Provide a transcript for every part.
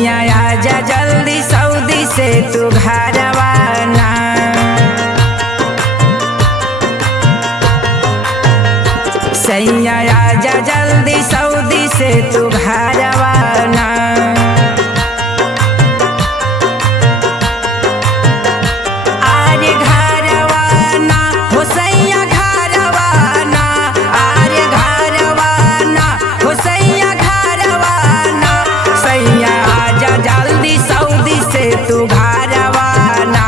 सैया आजा जल्दी सऊदी से तू घरवा ना। सैया आजा जल्दी सऊदी से तू घरवा ना। आरे घरवा ना हो सैया घरवा ना। आरे घरवा ना हो सैया घरवा ना। सैया आजा जल्दी सऊदी से तू घरवा ना।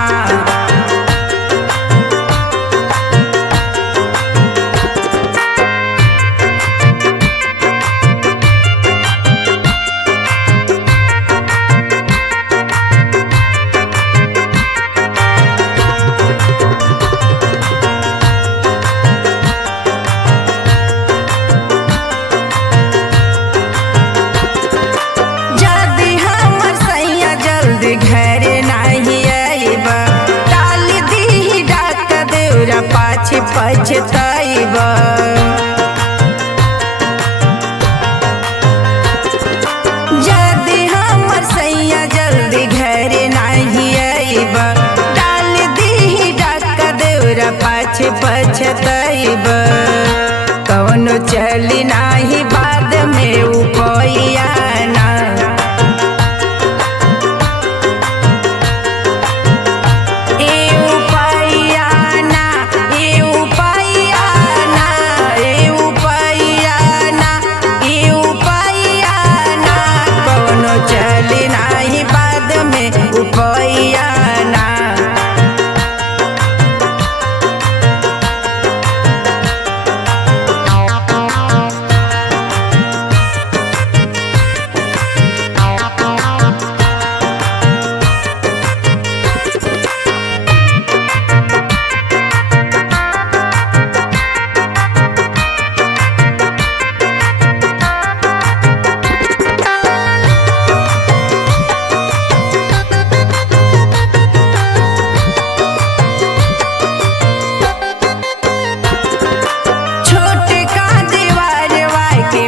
घरे नहीं आइब टाल दी डाक देवरा पाछे पछताइब। जदि हमर सैया जल्दी घरे नहीं आइब टाल दी डाक देवरा पाछे पछताइब। कौनो चली नाही बाद में उपैया ना।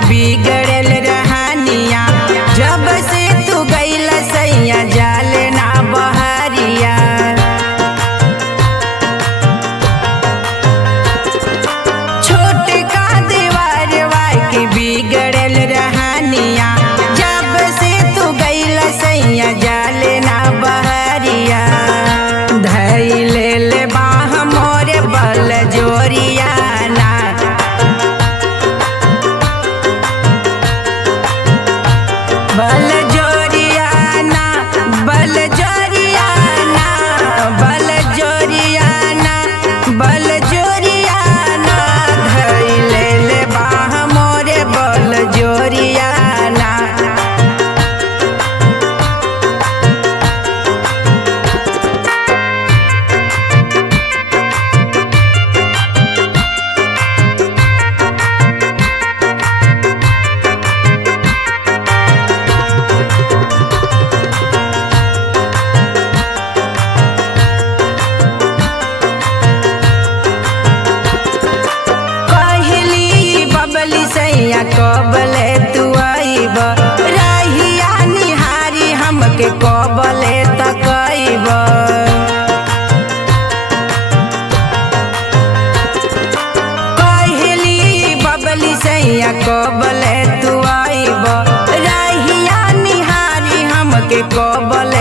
बिगड़ल रहनिया जब से तू गइल सैया जाले ना बहरिया। छोटे का दीवारवा के बिगड़ल रहनिया जब से तू गइल सैया जाले ना बहरिया। धइले ले बाह मोरे बल जोरिया ना। बल जोरियाना बल जोरियाना बल जोरियाना बल जोरियाना। धइले ले बाह मोरे बल जोरियाना। सैया कबले तू आइब रहिया निहारी हमके कबले तकइब। कहली बबली सैया कबले तू आइब रहिया निहारी हमके कबले